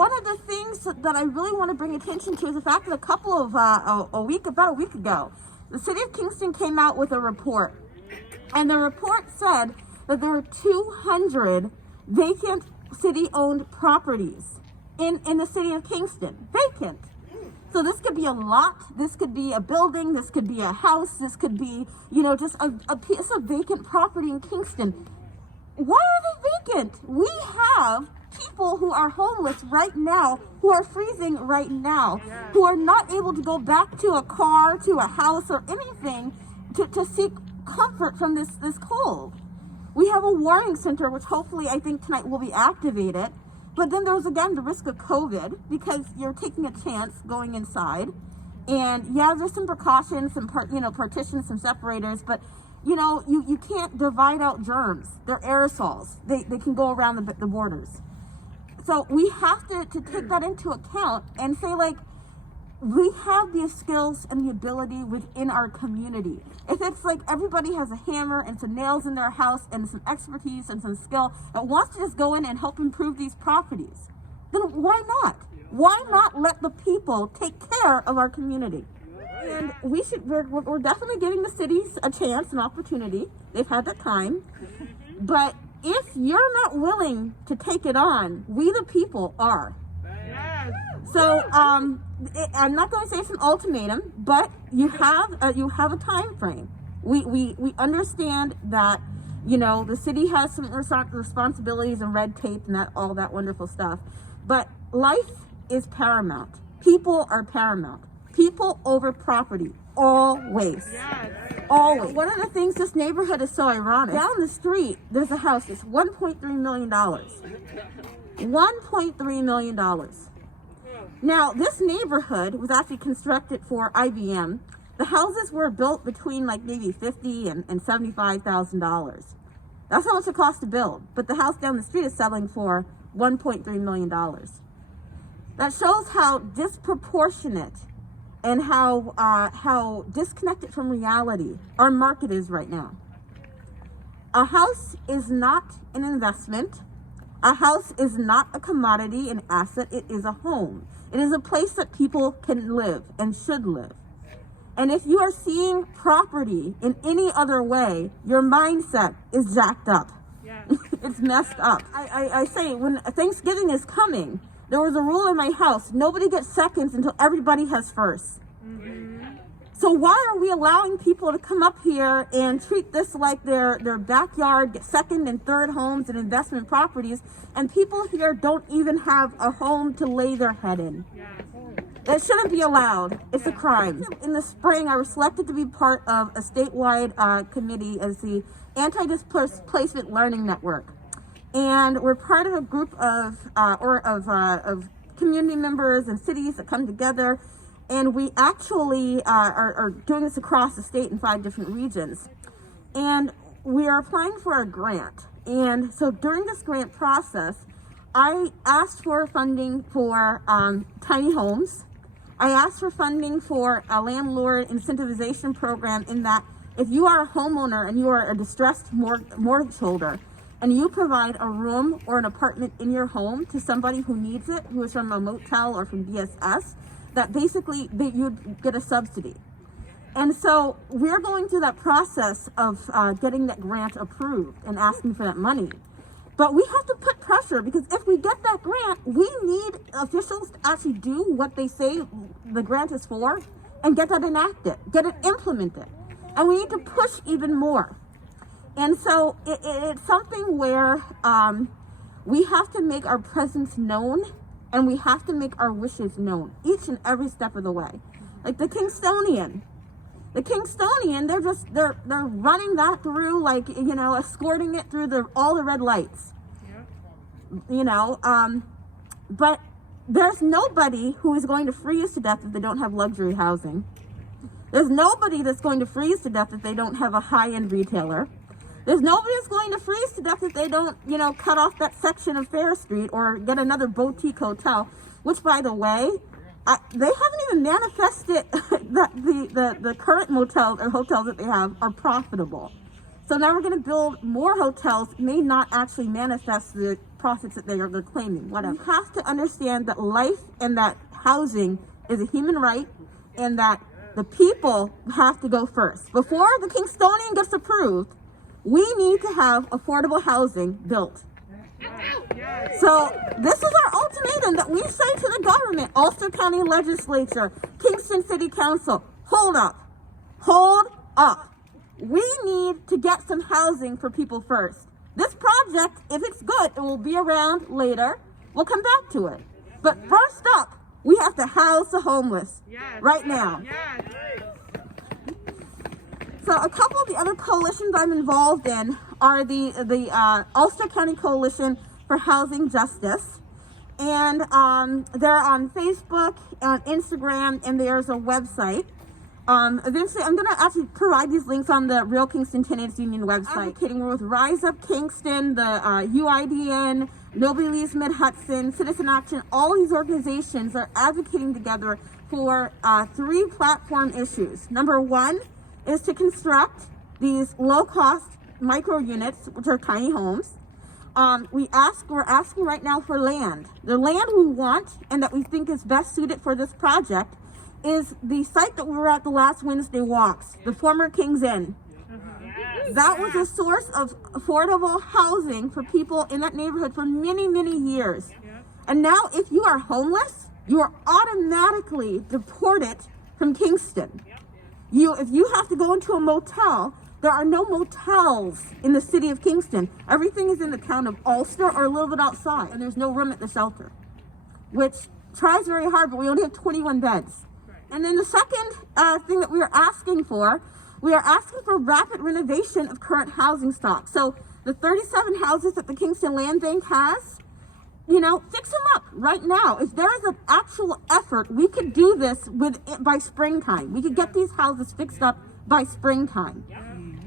one of the things that I really want to bring attention to is the fact that about a week ago, the city of Kingston came out with a report. And the report said that there were 200 vacant city-owned properties in the city of Kingston. Vacant. So this could be a lot, this could be a building, this could be a house, this could be, just a piece of vacant property in Kingston. Why are they vacant? We have people who are homeless right now, who are freezing right now, who are not able to go back to a car, to a house, or anything to seek comfort from this cold. We have a warning center, which hopefully I think tonight will be activated. But then there's again the risk of COVID, because you're taking a chance going inside. And yeah, there's some precautions, some partitions, some separators, but you can't divide out germs. They're aerosols. They can go around the borders. So we have to take that into account and say, like, we have the skills and the ability within our community. If it's like everybody has a hammer and some nails in their house and some expertise and some skill that wants to just go in and help improve these properties, then why not? Why not let the people take care of our community? And we're definitely giving the cities a chance, an opportunity. They've had that time. But if you're not willing to take it on, we the people are. So I'm not going to say it's an ultimatum, but you have a time frame. We understand that the city has some responsibilities and red tape and all that wonderful stuff, but life is paramount. People are paramount. People over property, always. Always. One of the things, this neighborhood is so ironic. Down the street, there's a house that's $1.3 million. $1.3 million. Now, this neighborhood was actually constructed for IBM. The houses were built between like maybe $50,000 and $75,000. That's how much it cost to build. But the house down the street is selling for $1.3 million. That shows how disproportionate and how disconnected from reality our market is right now. A house is not an investment. A house is not a commodity, an asset. It is a home. It is a place that people can live and should live. And if you are seeing property in any other way, your mindset is jacked up. It's messed up. I say, when Thanksgiving is coming, there was a rule in my house: nobody gets seconds until everybody has firsts. So why are we allowing people to come up here and treat this like their backyard, get second and third homes and investment properties, and people here don't even have a home to lay their head in? That shouldn't be allowed. It's a crime. In the spring, I was selected to be part of a statewide committee as the Anti-Displacement Learning Network. And we're part of a group of community members and cities that come together. And we actually are doing this across the state in 5 different regions. And we are applying for a grant. And so during this grant process, I asked for funding for tiny homes. I asked for funding for a landlord incentivization program, in that if you are a homeowner and you are a distressed mortgage holder, and you provide a room or an apartment in your home to somebody who needs it, who is from a motel or from DSS, that basically you'd get a subsidy. And so we're going through that process of getting that grant approved and asking for that money. But we have to put pressure, because if we get that grant, we need officials to actually do what they say the grant is for and get that enacted, get it implemented. And we need to push even more. And so it's something where we have to make our presence known, and we have to make our wishes known each and every step of the way. Like the Kingstonian, they're running that through, like, escorting it through all the red lights. But there's nobody who is going to freeze to death if they don't have luxury housing. There's nobody that's going to freeze to death if they don't have a high-end retailer. There's nobody that's going to freeze to death if they don't, cut off that section of Fair Street or get another boutique hotel, which, by the way, they haven't even manifested that the current motels or hotels that they have are profitable. So now we're going to build more hotels, may not actually manifest the profits that they're claiming, whatever. You have to understand that life and that housing is a human right, and that the people have to go first. Before the Kingstonian gets approved, we need to have affordable housing built. So this is our ultimatum that we say to the government, Ulster County Legislature, Kingston City Council, hold up. We need to get some housing for people first. This project, if it's good, it will be around later. We'll come back to it. But first up, we have to house the homeless right now. So a couple of the other coalitions I'm involved in are the Ulster County Coalition for Housing Justice. And they're on Facebook, on Instagram, and there's a website. Eventually, I'm going to actually provide these links on the Real Kingston Tenants Union website. Advocating with Rise Up Kingston, the UIDN, Nobody Leaves Mid-Hudson, Citizen Action. All these organizations are advocating together for 3 platform issues. Number 1 is to construct these low-cost micro units, which are tiny homes. We're asking right now for land. The land we want and that we think is best suited for this project is the site that we were at the last Wednesday walks, the former King's Inn. That was a source of affordable housing for people in that neighborhood for many, many years. And now if you are homeless, you are automatically deported from Kingston. If you have to go into a motel, there are no motels in the city of Kingston. Everything is in the town of Ulster or a little bit outside, and there's no room at the shelter, which tries very hard, but we only have 21 beds. And then the second thing that we are asking for rapid renovation of current housing stock. So the 37 houses that the Kingston Land Bank has, fix them up right now. If there is an actual effort, we could do this by springtime. We could get these houses fixed up by springtime.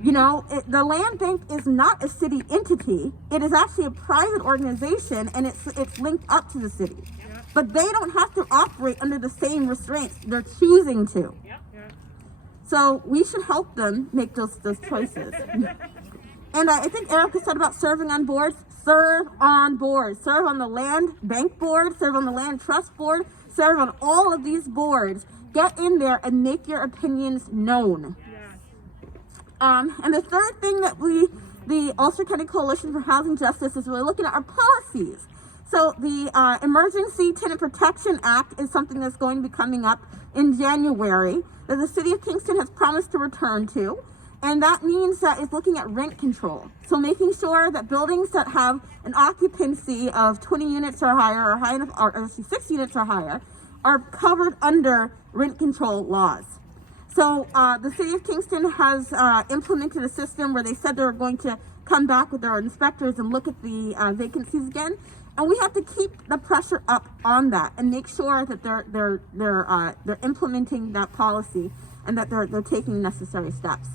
The land bank is not a city entity. It is actually a private organization, and it's linked up to the city. But they don't have to operate under the same restraints. They're choosing to. So we should help them make those choices. And I think Erica said about serving on boards. Serve on boards. Serve on the land bank board. Serve on the land trust board. Serve on all of these boards. Get in there and make your opinions known. And the third thing that the Ulster County Coalition for Housing Justice is really looking at our policies. So the Emergency Tenant Protection Act is something that's going to be coming up in January that the City of Kingston has promised to return to. And that means that it's looking at rent control. So making sure that buildings that have an occupancy of 20 units or higher, or high enough, or 6 units or higher, are covered under rent control laws. So the City of Kingston has implemented a system where they said they were going to come back with their inspectors and look at the vacancies again. And we have to keep the pressure up on that and make sure that they're implementing that policy and that they're taking necessary steps.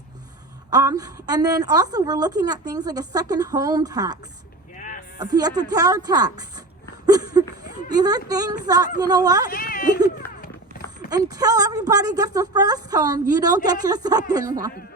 And then also we're looking at things like a second home tax, a pied-à-terre tax. These are things that, you know what? Until everybody gets a first home, you don't get your second one.